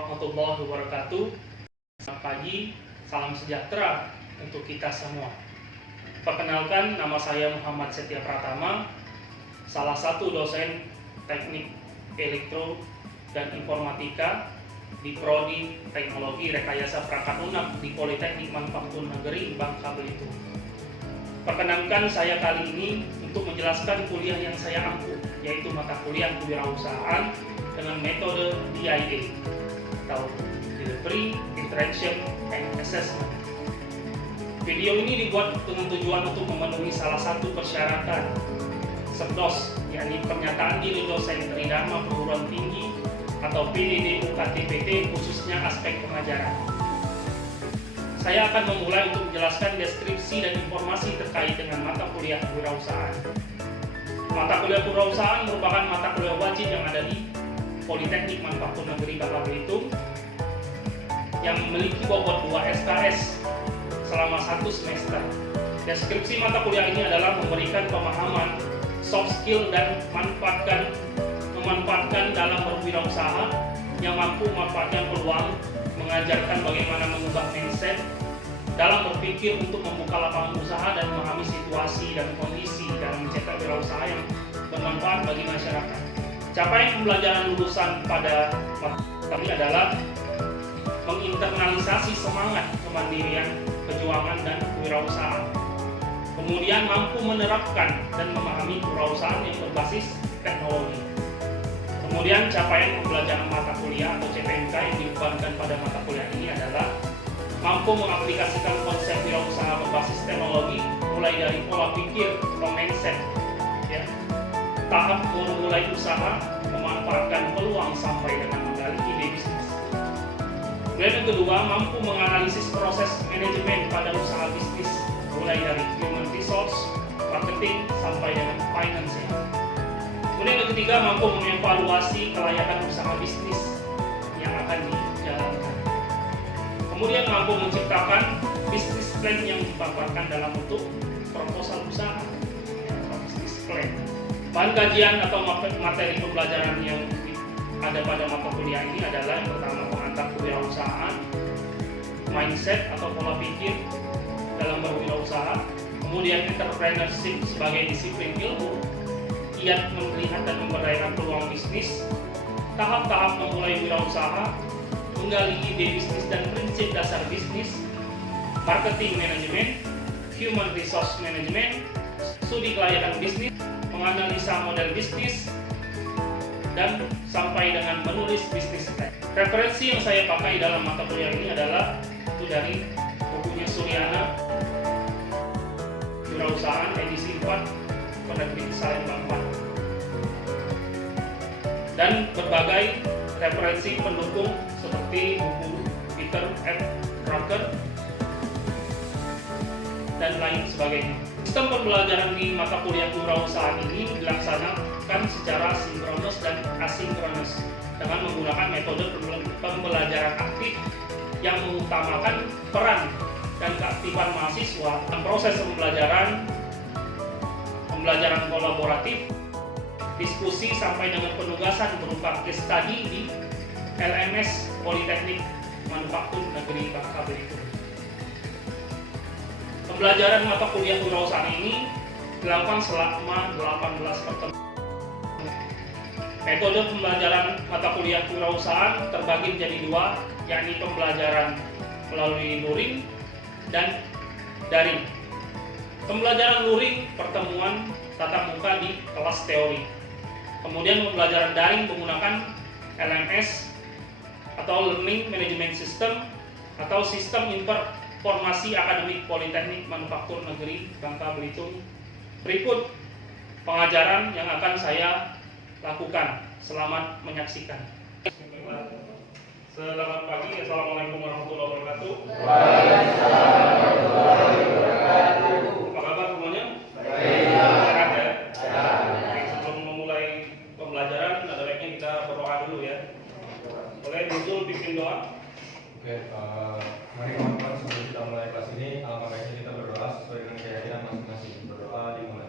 warahmatullahi wabarakatuh. Selamat pagi, salam sejahtera untuk kita semua. Perkenalkan, nama saya Muhammad Setia Pratama, salah satu dosen Teknik Elektro dan Informatika di Prodi Teknologi Rekayasa Perangkat Lunak di Politeknik Manufaktur Negeri Bangka Belitung. Perkenankan saya kali ini untuk menjelaskan kuliah yang saya ampu, yaitu mata kuliah kewirausahaan dengan metode DIA atau Delivery, Interaction, and Assessment. Video ini dibuat dengan tujuan untuk memenuhi salah satu persyaratan SEPDOS, yakni pernyataan diri dosen tridharma perguruan tinggi atau PDD UKT-PT, khususnya aspek pengajaran. Saya akan memulai untuk menjelaskan deskripsi dan informasi terkait dengan mata kuliah kewirausahaan. Mata kuliah kewirausahaan merupakan mata kuliah wajib yang ada di Politeknik Manufaktur Negeri Bangka Belitung yang memiliki bobot 2 SKS selama 1 semester. Deskripsi mata kuliah ini adalah memberikan pemahaman soft skill dan memanfaatkan dalam berwirausaha yang mampu memanfaatkan peluang, mengajarkan bagaimana mengubah mindset dalam berpikir untuk membuka lapangan usaha dan memahami situasi dan kondisi dalam mencetak wirausaha yang bermanfaat bagi masyarakat. Capaian pembelajaran lulusan pada mata ini adalah menginternalisasi semangat kemandirian, kejuangan, dan kewirausahaan. Kemudian mampu menerapkan dan memahami kewirausahaan yang berbasis teknologi. Kemudian capaian pembelajaran mata kuliah atau CPMK yang dibebankan pada mata kuliah ini adalah mampu mengaplikasikan konsep wirausaha berbasis teknologi mulai dari pola pikir atau mindset, ya, tahap memulai usaha, memanfaatkan peluang sampai dengan menggali ide bisnis. Kemudian yang kedua, mampu menganalisis proses manajemen pada usaha bisnis mulai dari human resource, marketing, sampai dengan financing. Kemudian yang ketiga, mampu mengevaluasi kelayakan usaha bisnis yang akan dijalankan. Kemudian mampu menciptakan bisnis plan yang dipaparkan dalam bentuk proposal usaha atau bisnis plan. Bahan kajian atau materi pembelajaran yang ada pada mata kuliah ini adalah yang pertama pengantar kewirausahaan, mindset atau pola pikir dalam berwirausaha, kemudian entrepreneurship sebagai disiplin ilmu, giat melihat dan memberdayakan peluang bisnis, tahap-tahap memulai wirausaha, menggali ide bisnis dan prinsip dasar bisnis, marketing management, human resource management, studi kelayakan bisnis, menganalisa model bisnis, dan sampai dengan menulis bisnis plan. Referensi yang saya pakai dalam mata kuliah ini adalah itu dari bukunya Suryana, Wirausahaan edisi 4, penerbit Salim Bangka, dan berbagai referensi pendukung seperti buku Peter F. Drucker dan lain sebagainya. Sistem pembelajaran di mata kuliah kewirausahaan ini dilaksanakan secara sinkronus dan asinkronus dengan menggunakan metode pembelajaran aktif yang mengutamakan peran dan keaktifan mahasiswa dalam proses pembelajaran kolaboratif, diskusi sampai dengan penugasan berupa case study di LMS Politeknik Manufaktur Negeri Bangka Belitung. Pembelajaran mata kuliah kewirausahaan ini dilakukan selama 18 pertemuan. Metode pembelajaran mata kuliah kewirausahaan terbagi menjadi 2, yakni pembelajaran melalui luring dan daring. Pembelajaran luring pertemuan tatap muka di kelas teori. Kemudian pembelajaran daring menggunakan LMS atau Learning Management System atau Sistem Informasi Akademik Politeknik Manufaktur Negeri Bangka Belitung. Berikut pengajaran yang akan saya lakukan. Selamat menyaksikan. Selamat pagi. Assalamualaikum warahmatullahi wabarakatuh. Waalaikumsalam warahmatullahi wabarakatuh. Apa kabar semuanya? Baik. Sehat ya? Sehat. Oke, sebelum memulai pembelajaran, ada baiknya kita berdoa dulu ya. Boleh Nuzul pimpin doa? Oke, mari teman-teman sebelum kita mulai kelas ini, alangkah baiknya kita berdoa sesuai dengan keyakinan masing-masing. Berdoa dimulai.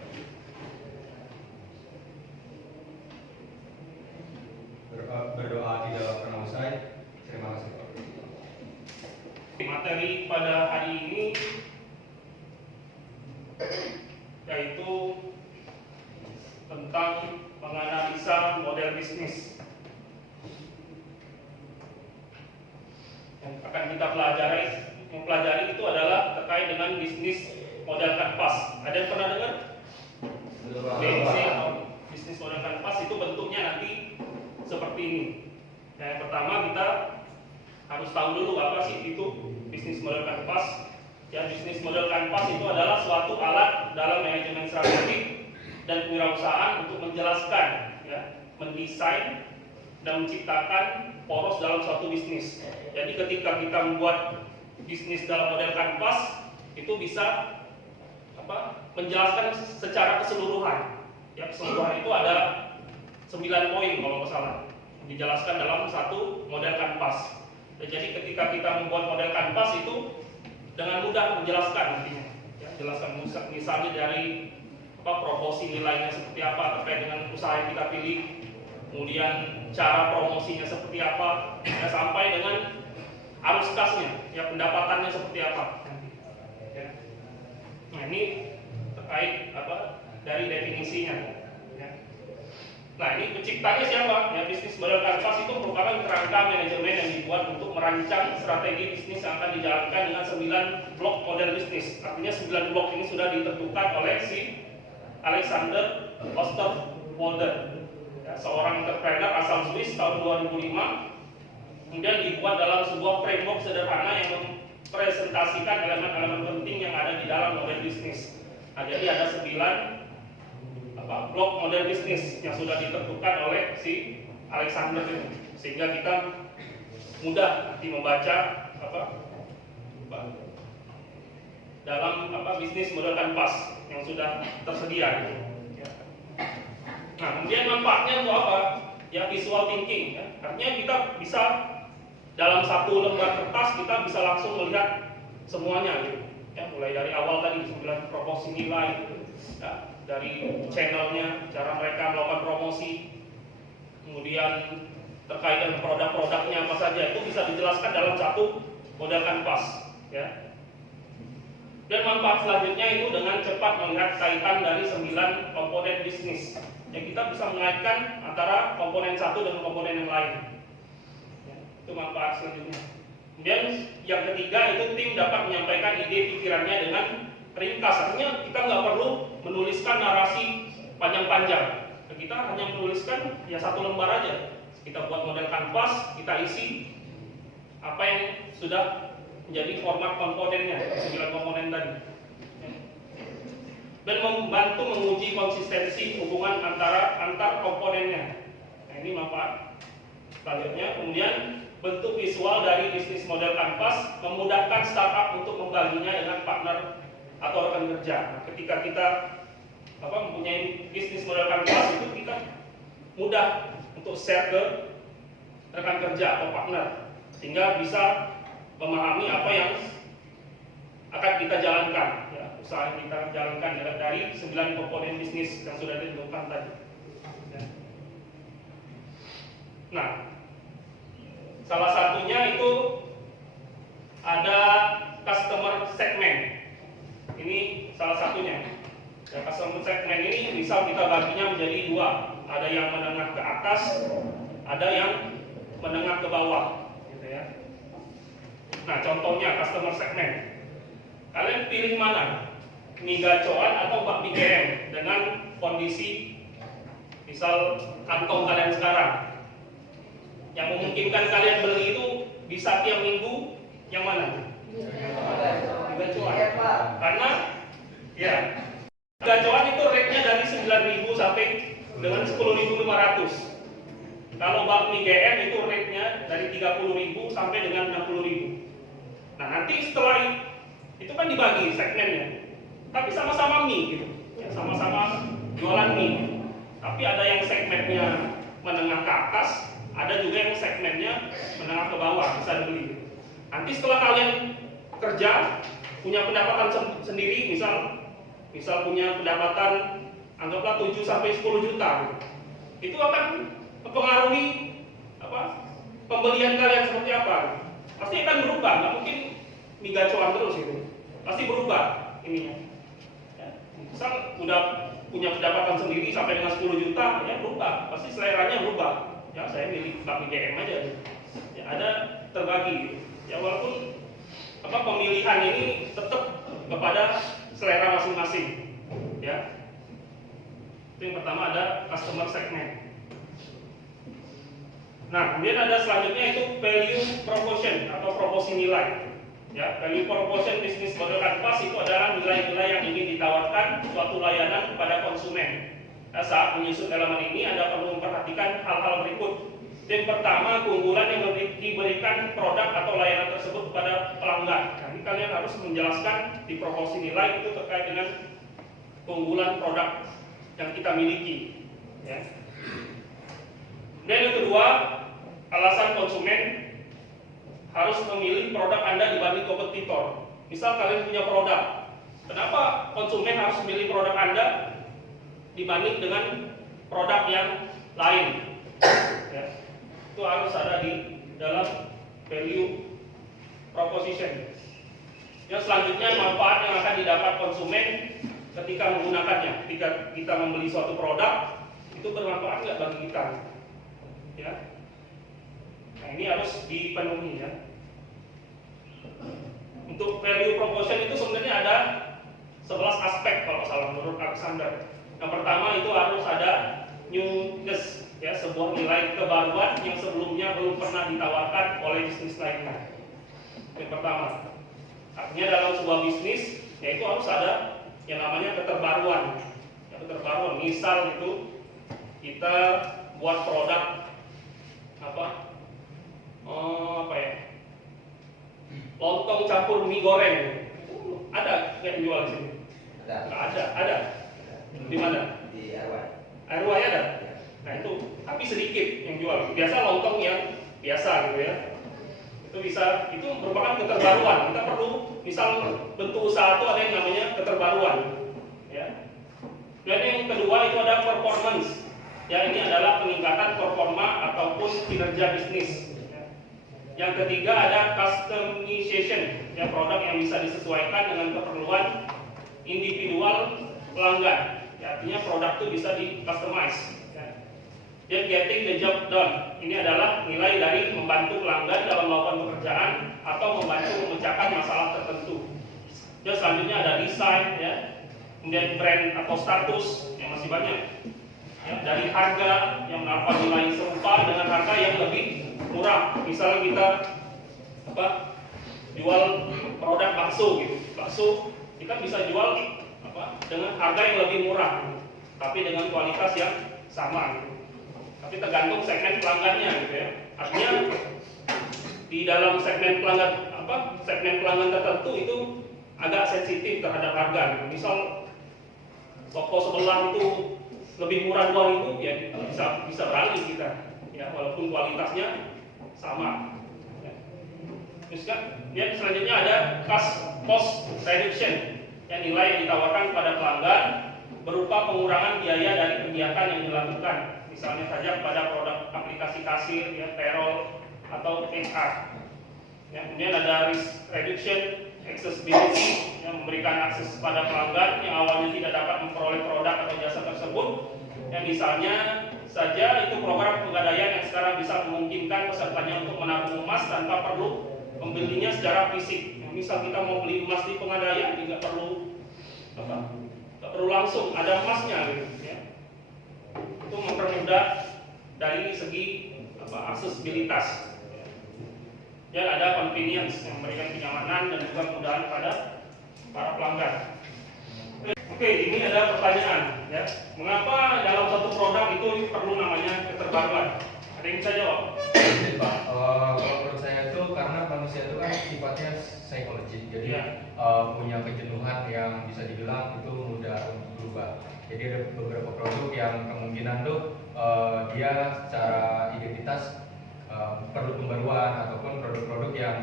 Berdoa tidak pernah usai. Terima materi pada hari ini yaitu tentang menganalisa model bisnis. Yang akan kita pelajari itu adalah terkait dengan bisnis model kanvas. Ada yang pernah dengar? Definisi bisnis model kanvas itu bentuknya nanti seperti ini. Yang pertama kita harus tahu dulu apa sih itu bisnis model kanvas. Ya, bisnis model kanvas itu adalah suatu alat dalam manajemen strategik dan kewirausahaan untuk menjelaskan, ya, mendesain dan menciptakan poros dalam suatu bisnis. Jadi ketika kita membuat bisnis dalam model kanvas itu bisa menjelaskan secara keseluruhan. Ya, keseluruhan itu ada 9 poin kalau nggak salah dijelaskan dalam satu model kanvas. Jadi ketika kita membuat model kanvas itu dengan mudah menjelaskan nantinya. Ya, jelaskan misalnya dari proporsi nilainya seperti apa terkait dengan usaha yang kita pilih, kemudian cara promosinya seperti apa, ya, sampai dengan arus kasnya, ya, pendapatannya seperti apa. Ya. Nah, ini terkait dari definisinya. Ya. Nah, ini penciptanya siapa? Ya, bisnis model kanvas itu merupakan kerangka manajemen yang dibuat untuk merancang strategi bisnis yang akan dijalankan dengan 9 blok model bisnis. Artinya 9 blok ini sudah ditentukan oleh si Alexander Osterwalder, ya, seorang entrepreneur asal Swiss tahun 2005. Kemudian dibuat dalam sebuah framework sederhana yang mempresentasikan elemen-elemen penting yang ada di dalam model bisnis. Nah, jadi ada 9 blok model bisnis yang sudah ditentukan oleh si Alexander ini, sehingga kita mudah nanti membaca dalam bisnis model kanvas yang sudah tersedia. Nah, kemudian manfaatnya untuk apa? Ya, visual thinking. Ya. Artinya kita bisa dalam satu lembar kertas kita bisa langsung melihat semuanya, gitu. Ya, mulai dari awal tadi 9 proporsi nilai, gitu. Ya, dari channelnya, cara mereka melakukan promosi, kemudian terkait dengan produk-produknya apa saja, itu bisa dijelaskan dalam satu model kanvas. Ya. Dan manfaat selanjutnya itu dengan cepat melihat kaitan dari 9 komponen bisnis. Yang kita bisa mengaitkan antara komponen satu dengan komponen yang lain. Ya, itu manfaat selanjutnya. Kemudian yang ketiga itu tim dapat menyampaikan ide pikirannya dengan ringkas. Artinya kita nggak perlu menuliskan narasi panjang-panjang. Kita hanya menuliskan ya satu lembar aja. Kita buat model kanvas, kita isi apa yang sudah menjadi format komponennya, 9 komponen tadi. Dan membantu menguji konsistensi hubungan antar komponennya. Nah, ini manfaat selanjutnya. Kemudian bentuk visual dari bisnis model kanvas memudahkan startup untuk membaginya dengan partner atau rekan kerja. Nah, ketika kita mempunyai bisnis model kanvas itu kita mudah untuk share ke rekan kerja atau partner, sehingga bisa memahami apa yang akan kita jalankan, ya, usaha yang kita jalankan dari 9 komponen bisnis yang sudah ditentukan tadi. Ya. Nah, salah satunya itu ada customer segment. Ini salah satunya. Ya, customer segment ini misal kita baginya menjadi 2. Ada yang menengah ke atas, ada yang menengah ke bawah, gitu ya. Nah, contohnya customer segment. Kalian pilih mana? Mie gacoan atau bakmi GM dengan kondisi misal kantong kalian sekarang. Yang memungkinkan kalian beli itu bisa tiap minggu, yang mana? Mie gacoan. Karena ya, mie gacoan itu rate-nya dari 9.000 sampai dengan 10.500. Kalau bakmi GM itu rate-nya dari 30.000 sampai dengan 60.000. Nah, nanti setelah itu kan dibagi segmennya, tapi sama-sama mie gitu, ya, sama-sama jualan mie. Tapi ada yang segmennya menengah ke atas, ada juga yang segmennya menengah ke bawah, bisa dibeli. Nanti setelah kalian kerja, punya pendapatan sendiri, misal punya pendapatan anggaplah 7 sampai 10 juta, itu akan mempengaruhi pembelian kalian seperti apa. Pasti akan berubah, nggak mungkin migacuan terus gitu, pasti berubah ininya. Ya. Misal udah punya pendapatan sendiri sampai dengan 10 juta, ya berubah, pasti seleranya berubah. Ya saya milih bakmi GM aja. Ya, ada terbagi gitu. Ya walaupun pemilihan ini tetap kepada selera masing-masing. Ya. Itu yang pertama, ada customer segment. Nah, kemudian ada selanjutnya itu value proposition atau proporsi nilai. Ya, value proposition bisnis model kanvas itu adalah nilai-nilai yang ingin ditawarkan suatu layanan kepada konsumen. Nah, saat menyusun elemen ini Anda perlu memperhatikan hal-hal berikut. Yang pertama, keunggulan yang diberikan produk atau layanan tersebut kepada pelanggan. Nah, ini kalian harus menjelaskan di proporsi nilai itu terkait dengan keunggulan produk yang kita miliki. Ya. Dan yang kedua, alasan konsumen harus memilih produk Anda dibanding kompetitor. Misal kalian punya produk, kenapa konsumen harus memilih produk Anda dibanding dengan produk yang lain? Ya. Itu harus ada di dalam value proposition. Yang selanjutnya, manfaat yang akan didapat konsumen ketika menggunakannya. Ketika kita membeli suatu produk, itu bermanfaat nggak bagi kita? Ya. Nah, ini harus dipenuhi ya. Untuk value proposition itu sebenarnya ada 11 aspek kalau salah menurut Alexander. Yang pertama itu harus ada newness, ya, sebuah nilai kebaruan yang sebelumnya belum pernah ditawarkan oleh bisnis lainnya. Yang pertama, artinya dalam sebuah bisnis yaitu harus ada yang namanya keterbaruan. Ya, keterbaruan, misal itu kita buat produk lontong campur mie goreng, ada yang jual di sini? Nggak ada. Di mana? Di Arwah. Arwah ada. Nah itu, tapi sedikit yang jual. Biasa lontong yang biasa gitu ya. Itu merupakan keterbaruan. Kita perlu, misal bentuk usaha itu ada yang namanya keterbaruan. Ya. Dan yang kedua itu ada performance. Ya, ini adalah peningkatan performa ataupun kinerja bisnis. Yang ketiga ada customization, ya, produk yang bisa disesuaikan dengan keperluan individual pelanggan. Ya, artinya produk itu bisa di customize. Ya. Dan getting the job done, ini adalah nilai dari membantu pelanggan dalam melakukan pekerjaan atau membantu memecahkan masalah tertentu. Dan selanjutnya ada desain, ya, kemudian brand atau status yang masih banyak. Ya, dari harga yang menawarkan nilai serupa dengan harga yang lebih murah. Misalnya kita jual produk bakso gitu. Bakso kita bisa jual dengan harga yang lebih murah, tapi dengan kualitas yang sama gitu. Tapi tergantung segmen pelanggannya gitu ya. Artinya di dalam segmen pelanggan tertentu itu agak sensitif terhadap harga gitu. Misal toko sebelah itu lebih murah 2.000, ya bisa beralih kita, ya, walaupun kualitasnya sama. Ya. Terus kan, yang selanjutnya ada cost reduction, yang nilai yang ditawarkan kepada pelanggan berupa pengurangan biaya dari kegiatan yang dilakukan, misalnya saja pada produk aplikasi kasir, ya, payroll atau HR. Ya, kemudian ada risk reduction, accessibility, yang memberikan akses pada pelanggan yang awalnya tidak dapat memperoleh produk atau jasa tersebut. Yang misalnya saja itu program pegadaian yang sekarang bisa memungkinkan pesertanya untuk menabung emas tanpa perlu membelinya secara fisik. Misal kita mau beli emas di pegadaian, tidak perlu langsung ada emasnya gitu, ya. Itu mempermudah dari segi aksesibilitas. Dan ada convenience yang memberikan kenyamanan dan juga kemudahan pada para pelanggan. Oke, ini ada pertanyaan, ya. Mengapa dalam satu produk itu perlu namanya keterbaruan? Ada yang bisa jawab? Pak, kalau menurut saya itu karena manusia itu kan sifatnya psikologi, jadi punya kejenuhan yang bisa dibilang itu mudah untuk berubah. Jadi ada beberapa produk yang kemungkinan tuh dia secara identitas perlu pembaruan, ataupun produk-produk yang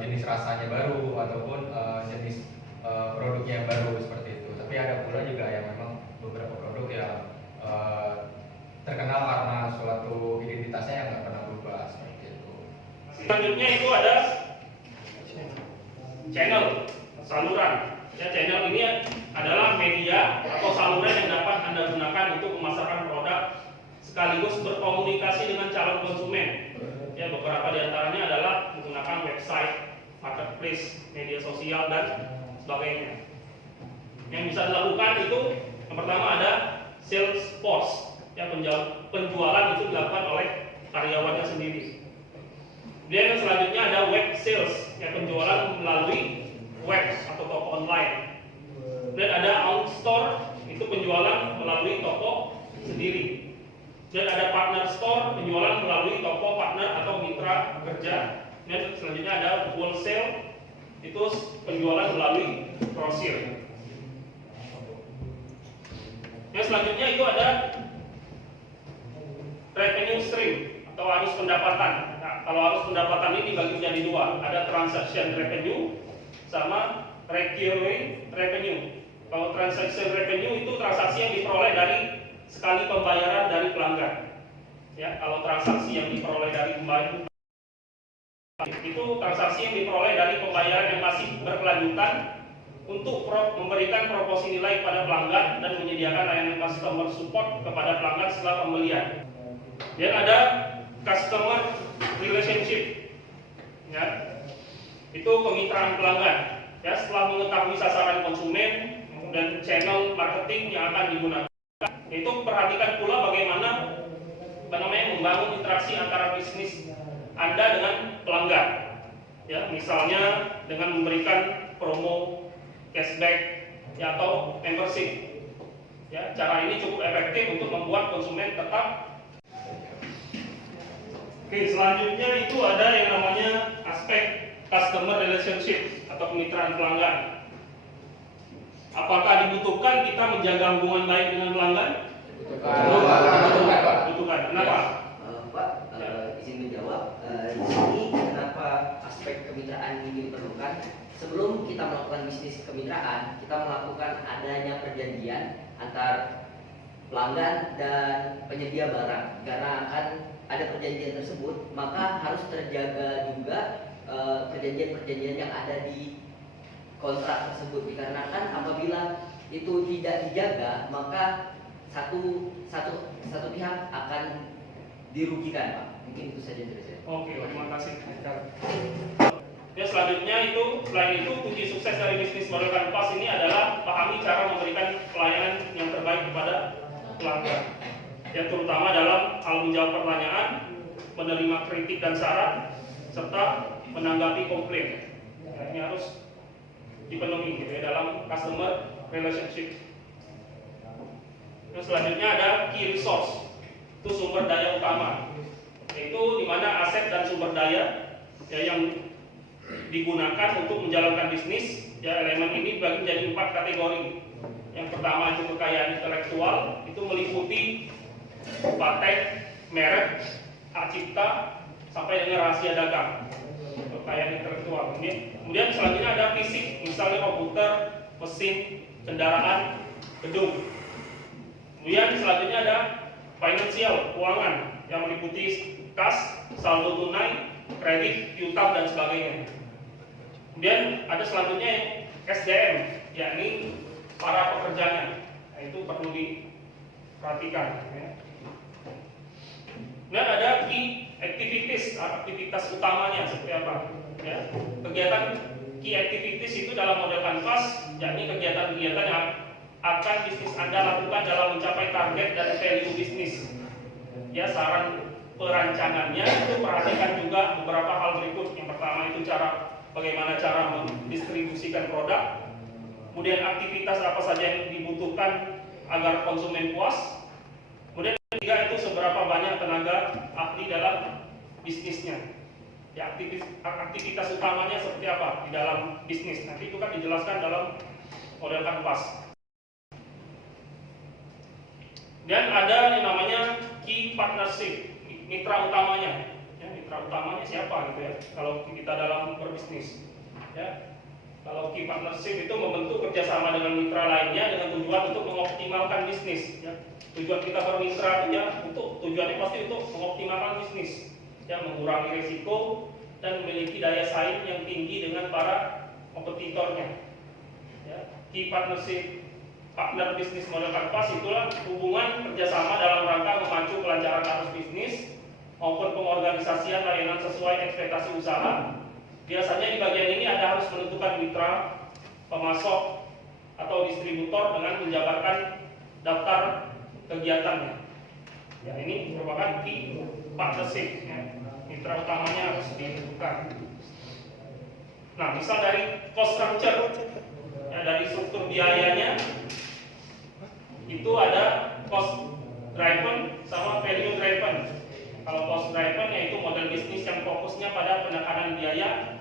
jenis rasanya baru, ataupun jenis produknya yang baru seperti itu. Tapi ada pula juga yang memang beberapa produk yang terkenal karena suatu identitasnya yang nggak pernah berubah seperti itu. Selanjutnya itu ada channel, saluran. Ya, channel ini adalah media atau saluran yang dapat Anda gunakan untuk memasarkan produk sekaligus berkomunikasi dengan calon konsumen. Ya, beberapa di antaranya adalah menggunakan website, marketplace, media sosial dan sebagainya. Yang bisa dilakukan itu yang pertama ada sales force. Ya, penjualan itu dilakukan oleh karyawannya sendiri. Kemudian yang selanjutnya ada web sales, ya, penjualan melalui web atau toko online. Dan ada own store, itu penjualan melalui toko sendiri. Dan ada partner store, penjualan melalui toko partner atau mitra kerja. Dan selanjutnya ada wholesale, itu penjualan melalui grosir. Yang selanjutnya itu ada revenue stream atau arus pendapatan. Nah, kalau arus pendapatan ini dibagi menjadi dua, ada transaction revenue sama recurring revenue. Kalau transaction revenue itu transaksi yang diperoleh dari sekali pembayaran dari pelanggan. Ya, kalau transaksi yang diperoleh dari pembayaran itu transaksi yang diperoleh dari pembayaran yang masih berkelanjutan untuk memberikan proporsi nilai kepada pelanggan dan menyediakan layanan customer support kepada pelanggan setelah pembelian. Dan ada customer relationship, ya, itu kemitraan pelanggan. Ya, setelah mengetahui sasaran konsumen dan channel marketing yang akan digunakan, itu perhatikan pula bagaimana membangun interaksi antara bisnis Anda dengan pelanggan. Ya, misalnya dengan memberikan promo, cashback, ya, atau membership. Ya, cara ini cukup efektif untuk membuat konsumen tetap. Oke, selanjutnya itu ada yang namanya aspek customer relationship atau kemitraan pelanggan. Apakah dibutuhkan kita menjaga hubungan baik dengan pelanggan? Dibutuhkan. Kenapa? Pak, izin menjawab. Di sini kenapa aspek kemitraan ini diperlukan? Sebelum kita melakukan bisnis kemitraan, kita melakukan adanya perjanjian antar pelanggan dan penyedia barang. Karena akan ada perjanjian tersebut, maka harus terjaga juga perjanjian-perjanjian yang ada di kontrak tersebut. Dikarenakan apabila itu tidak dijaga, maka satu pihak akan dirugikan, Pak. Mungkin itu saja dari saya. Oke, terima kasih. Ya, selanjutnya itu, selain itu kunci sukses dari bisnis model Kanvas ini adalah pahami cara memberikan pelayanan yang terbaik kepada pelanggan. Ya, terutama dalam hal menjawab pertanyaan, menerima kritik dan saran, serta menanggapi komplain. Ya, ini harus dipenuhi gitu ya, dalam customer relationship. Terus selanjutnya ada key resource, itu sumber daya utama, yaitu di mana aset dan sumber daya ya, yang digunakan untuk menjalankan bisnis. Ya, elemen ini dibagi menjadi 4 kategori. Yang pertama itu kekayaan intelektual, itu meliputi paten, merek, hak cipta, sampai dengan rahasia dagang. Kekayaan intelektual. Kemudian selanjutnya ada fisik, misalnya komputer, mesin, kendaraan, gedung. Kemudian selanjutnya ada financial, keuangan, yang meliputi kas, saldo tunai, kredit, piutang, dan sebagainya. Kemudian ada selanjutnya yang SDM, yakni para pekerjanya. Nah, itu perlu diperhatikan. Ya. Kemudian ada key activities, aktivitas utamanya seperti apa? Ya. Kegiatan key activities itu dalam model Kanvas, yakni kegiatan-kegiatan yang akan bisnis Anda lakukan dalam mencapai target dan value bisnis. Ya, saran perancangannya itu perhatikan juga beberapa hal berikut. Yang pertama itu bagaimana cara mendistribusikan produk. Kemudian aktivitas apa saja yang dibutuhkan agar konsumen puas. Kemudian yang ketiga itu seberapa banyak tenaga ahli dalam bisnisnya. Ya, aktivitas utamanya seperti apa di dalam bisnis. Nanti itu kan dijelaskan dalam model Kanvas. Dan ada yang namanya key partnership, mitra utamanya. Ya, mitra utamanya siapa gitu ya? Kalau kita dalam berbisnis, ya. Kalau key partnership itu membentuk kerjasama dengan mitra lainnya dengan tujuan untuk mengoptimalkan bisnis. Ya. Tujuan kita bermitra ya tujuannya pasti untuk mengoptimalkan bisnis, ya, mengurangi risiko dan memiliki daya saing yang tinggi dengan para kompetitornya. Ya, key partner bisnis model kanvas itulah hubungan kerjasama dalam rangka memacu kelancaran arus bisnis maupun pengorganisasian layanan sesuai ekspektasi usaha. Biasanya di bagian ini Anda harus menentukan mitra, pemasok, atau distributor dengan menjabarkan daftar kegiatannya. Ya, ini merupakan key partnership. Ya. Mitra utamanya harus ditentukan. Nah, misal dari cost structure, ya, dari struktur biayanya itu ada cost driven sama value driven. Kalau cost driven yaitu model bisnis yang fokusnya pada penekanan biaya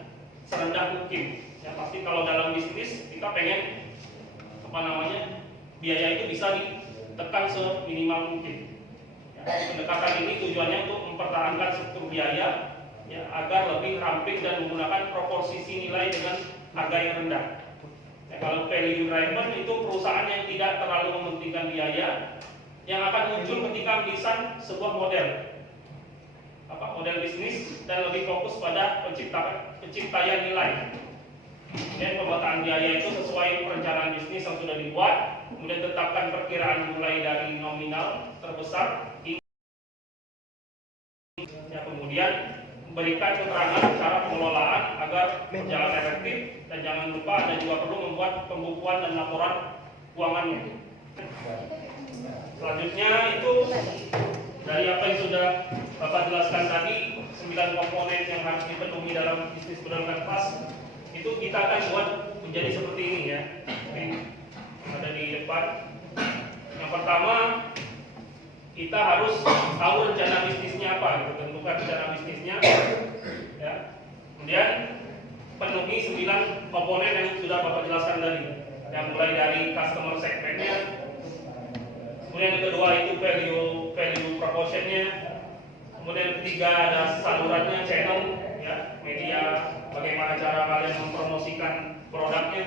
serendah mungkin. Ya, pasti kalau dalam bisnis kita pengen biaya itu bisa ditekan seminimal mungkin. Ya, pendekatan ini tujuannya untuk mempertahankan struktur biaya ya, agar lebih ramping dan menggunakan proporsi nilai dengan harga yang rendah. Ya, kalau value driven itu perusahaan yang tidak terlalu mementingkan biaya yang akan muncul ketika mendesain sebuah model bisnis dan lebih fokus pada penciptaian nilai. Dan pemetaan biaya itu sesuai perencanaan bisnis yang sudah dibuat, kemudian tetapkan perkiraan mulai dari nominal terbesar ya, kemudian memberikan keterangan cara pengelolaan agar berjalan efektif, dan jangan lupa Anda juga perlu membuat pembukuan dan laporan keuangannya. Selanjutnya itu dari apa yang sudah Bapak jelaskan tadi, 9 komponen yang harus dipenuhi dalam bisnis model kanvas itu kita akan buat menjadi seperti ini ya. Ini ada di depan. Yang pertama, kita harus tahu rencana bisnisnya apa, gitu. Tentukan rencana bisnisnya ya. Kemudian penuhi 9 komponen yang sudah Bapak jelaskan tadi, yang mulai dari customer segmentnya, kemudian yang kedua itu value proportionnya, kemudian yang ketiga ada salurannya, channel ya, media, bagaimana cara kalian mempromosikan produknya,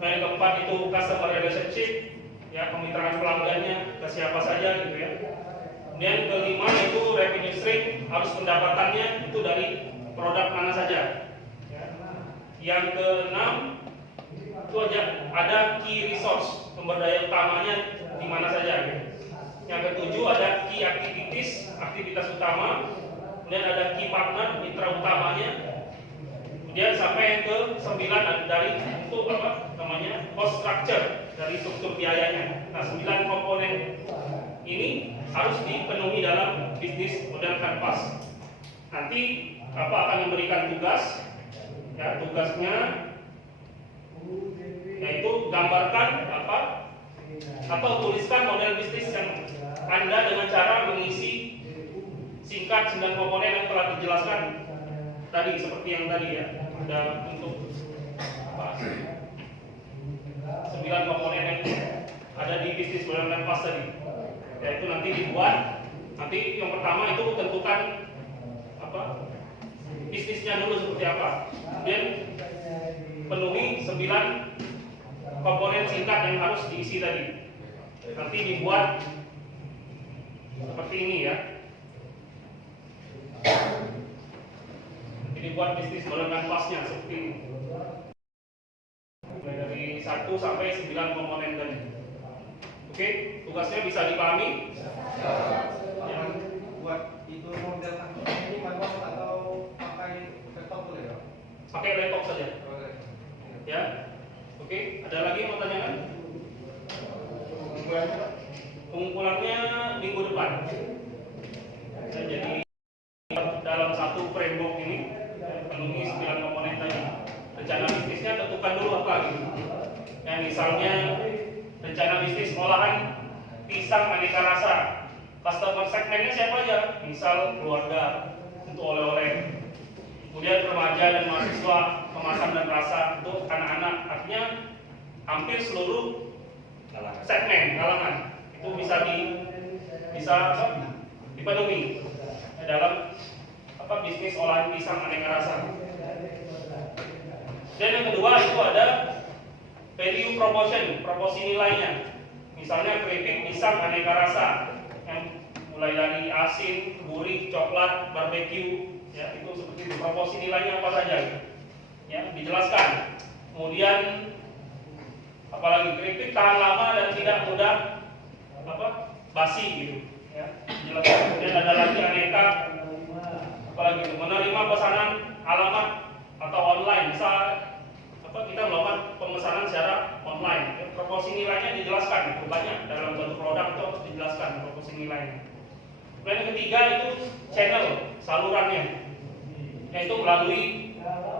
dan yang keempat itu customer relationship ya, kemitraan pelanggannya ke siapa saja gitu ya. Kemudian kelima itu revenue stream, harus pendapatannya itu dari produk mana saja ya. Yang keenam itu ada key resource, sumber daya utamanya di mana saja gitu. Yang ketujuh ada key aktivitas utama, kemudian ada key partner, mitra utamanya. Kemudian sampai yang ke-9 dari itu cost structure, dari struktur biayanya. Nah, 9 komponen ini harus dipenuhi dalam bisnis model kanvas. Nanti Bapak akan memberikan tugas, ya, tugasnya yaitu gambarkan atau tuliskan model bisnis yang Anda dengan cara mengisi singkat 9 komponen yang telah dijelaskan tadi, seperti yang tadi ya, ada untuk 9 komponen yang ada di bisnis model kanvas tadi. Yaitu nanti dibuat, nanti yang pertama itu tentukan bisnisnya dulu seperti apa, kemudian penuhi 9 komponen singkat yang harus diisi tadi. Nanti dibuat seperti ini ya. Jadi buat bisnis model kanvasnya seperti ini. Mulai dari 1 sampai 9 komponen tadi. Oke, tugasnya bisa dipahami? Ya. Buat itu model kanvas ini manual atau pakai laptop boleh ya? Pakai laptop saja. Ya. Oke, ada lagi yang mau tanyakan? Pengumpulannya minggu depan. Ya, jadi dalam satu framework ini penuhi 9 komponen tadi. Rencana bisnisnya tentukan dulu apa gitu. Ya, misalnya rencana bisnis olahan pisang aneka rasa. Customer segmentnya siapa aja? Misal keluarga untuk oleh-oleh. Kemudian remaja dan mahasiswa, kemasan dan rasa untuk anak-anak. Artinya hampir seluruh segmen kalangan itu bisa dipenuhi dalam bisnis olahan pisang aneka rasa. Dan yang kedua itu ada value proportion, proporsi nilainya. Misalnya keripik pisang aneka rasa yang mulai dari asin, gurih, coklat, barbeque, ya itu seperti itu. Proporsi nilainya apa saja, gitu. Ya dijelaskan. Kemudian apalagi keripik tahan lama dan tidak mudah basi gitu ya. Jelaskan. Kemudian ada lagi aneka apalagi menerima pesanan alamat atau online, bisa kita melakukan pemesanan secara online. Proporsi nilainya dijelaskan, banyak dalam satu produk itu harus dijelaskan proporsi nilainya. Kemudian yang ketiga itu channel, salurannya, yaitu melalui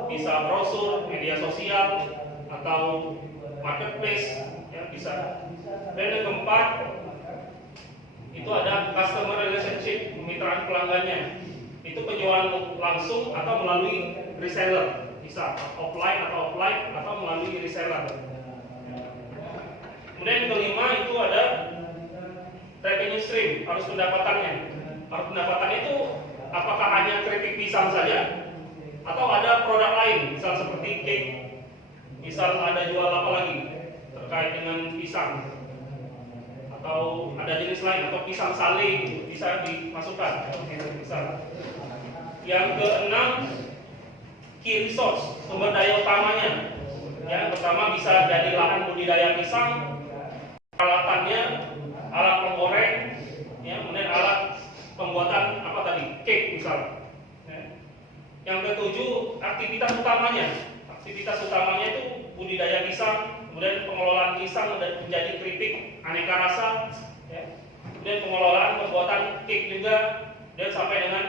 bisa brosur, media sosial atau marketplace ya bisa. Dan yang keempat itu ada customer relationship, kemitraan pelanggannya. Itu penjualan langsung atau melalui reseller, bisa offline atau melalui reseller. Kemudian yang kelima itu ada revenue stream, harus pendapatannya. Harus pendapatannya itu apakah hanya keripik pisang saja atau ada produk lain, misal seperti cake, misal ada jual apa lagi terkait dengan pisang, atau ada jenis lain, atau pisang sale bisa dimasukkan pisang. Yang keenam, key resource, sumber daya utamanya. Yang pertama bisa jadi lahan budidaya pisang, peralatannya, alat penggoreng, ya, kemudian alat pembuatan cake misal. Ya. Yang ketujuh, aktivitas utamanya. Aktivitas utamanya itu budidaya pisang, kemudian pengelolaan pisang dan menjadi keripik aneka rasa, ya. Kemudian pengelolaan pembuatan cake juga, dan sampai dengan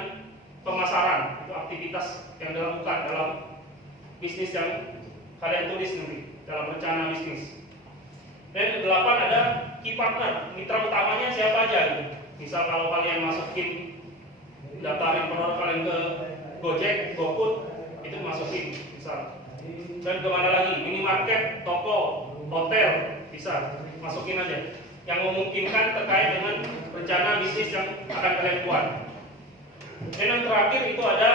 pemasaran. Itu aktivitas yang dilakukan dalam bisnis yang kalian tulis nanti dalam rencana bisnis. Dan kedelapan ada key partner, mitra utamanya siapa aja gitu. Misal kalau kalian masukin daftarin produk kalian ke Gojek, GoFood, itu masukin misal. Dan kemana lagi? Minimarket, toko, hotel, bisa masukin aja. Yang memungkinkan terkait dengan rencana bisnis yang akan kalian buat. Dan yang terakhir itu ada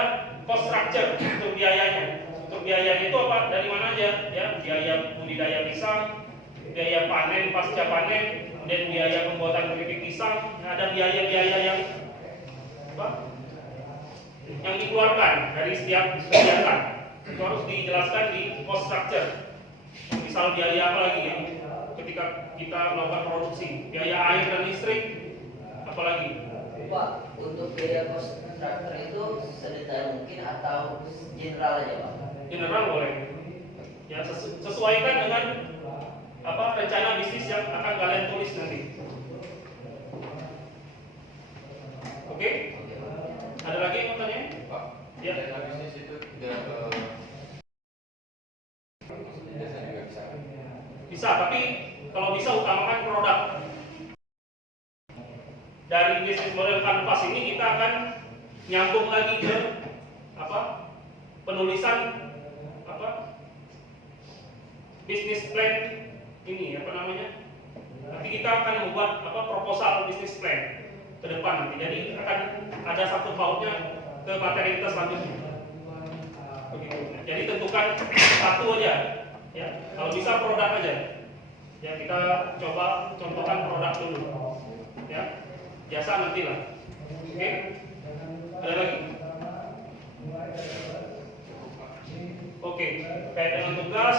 cost structure untuk biayanya. Untuk biayanya itu apa? Dari mana aja? Ya, biaya budidaya pisang, biaya panen pasca panen, kemudian biaya pembuatan keripik pisang. Nah, ada biaya-biaya yang yang dikeluarkan dari setiap kegiatan. Itu harus dijelaskan di cost structure. Misal biaya apa lagi yang ketika kita melakukan produksi, biaya air dan listrik, apalagi? Pak, untuk biaya cost structure itu sedetail mungkin atau general aja Pak? General boleh. Ya, sesuaikan dengan rencana bisnis yang akan kalian tulis nanti. Oke? Ada lagi yang mau tanya? Pak, Ya. rencana bisnis itu tidak juga bisa. Bisa, tapi kalau bisa utamakan produk. Dari bisnis model kanvas ini kita akan nyambung lagi ke penulisan bisnis plan ini nanti kita akan membuat proposal bisnis plan ke depan nanti. Jadi akan ada satu pautnya ke materi kita selanjutnya. Begitu. Jadi tentukan satu aja, ya. Kalau bisa produk aja. Ya, kita coba contohkan produk dulu. Ya. Biasa nantilah. Oke? Ada lagi? Oke, kait dengan tugas,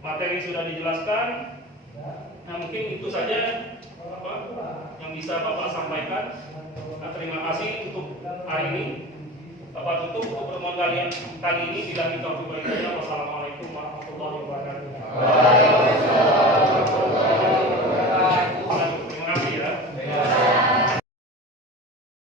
materi sudah dijelaskan. Nah, mungkin itu saja yang bisa Bapak sampaikan. Nah, terima kasih untuk hari ini. Bapak tutup untuk pertemuan kali ini. Bila kita berbaik. Wassalamualaikum warahmatullahi wabarakatuh.